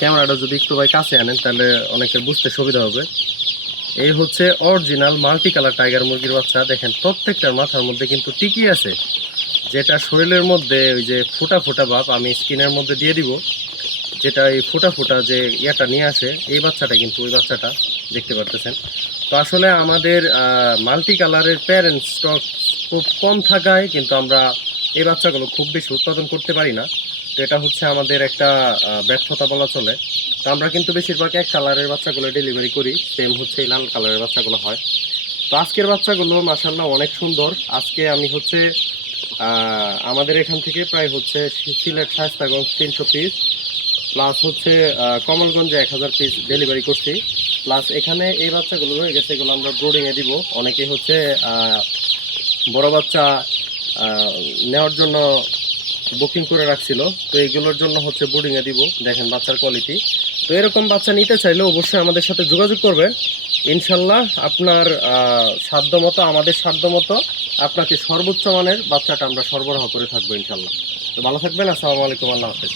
ক্যামেরাটা যদি একটু ভাই কাছে আনেন তাহলে অনেকের বুঝতে সুবিধা হবে। এই হচ্ছে অরিজিনাল মাল্টি কালার টাইগার মুরগির বাচ্চা। দেখেন প্রত্যেকটার মাথার মধ্যে কিন্তু টিকি আছে, যেটা শরীরের মধ্যে ওই যে ফোটা ফোটা ভাব আমি স্কিনের মধ্যে দিয়ে দিব, যেটা এই ফোটা ফোটা যে ইয়াটা নিয়ে আসে, এই বাচ্চাটা কিন্তু ওই বাচ্চাটা দেখতে পারতেছেন। তো আসলে আমাদের মাল্টি কালারের প্যারেন্টস স্টক খুব কম থাকায় কিন্তু আমরা এই বাচ্চাগুলো খুব বেশি উৎপাদন করতে পারি না। তো এটা হচ্ছে আমাদের একটা ব্যর্থতা বলা চলে। তো আমরা কিন্তু বেশিরভাগ এক কালারের বাচ্চাগুলো ডেলিভারি করি, সেম হচ্ছে এই লাল কালারের বাচ্চাগুলো হয়। তো আজকের বাচ্চাগুলো মাশাআল্লাহ অনেক সুন্দর। আজকে আমি হচ্ছে আমাদের এখান থেকে প্রায় হচ্ছে সিলেট শায়েস্তাগঞ্জ 300 পিস, প্লাস হচ্ছে কমলগঞ্জে 1000 পিস ডেলিভারি করছি। প্লাস এখানে এই বাচ্চাগুলো রয়ে গেছে, এগুলো আমরা ব্রোডিংয়ে দিব। অনেকে হচ্ছে বড় বাচ্চা নেওয়ার জন্য বুকিং করে রাখছিল, তো এইগুলোর জন্য হচ্ছে ব্রোডিংয়ে দিব। দেখেন বাচ্চার কোয়ালিটি। তো এরকম বাচ্চা নিতে চাইলে অবশ্যই আমাদের সাথে যোগাযোগ করবেন। ইনশাল্লাহ আপনার সাধ্য মতো, আমাদের সাধ্য মতো আপনাকে সর্বোচ্চ মানের বাচ্চাটা আমরা সরবরাহ করে থাকবো ইনশাল্লাহ। তো ভালো থাকবেন। আসসালামু আলাইকুম, আল্লাহ হাফেজ।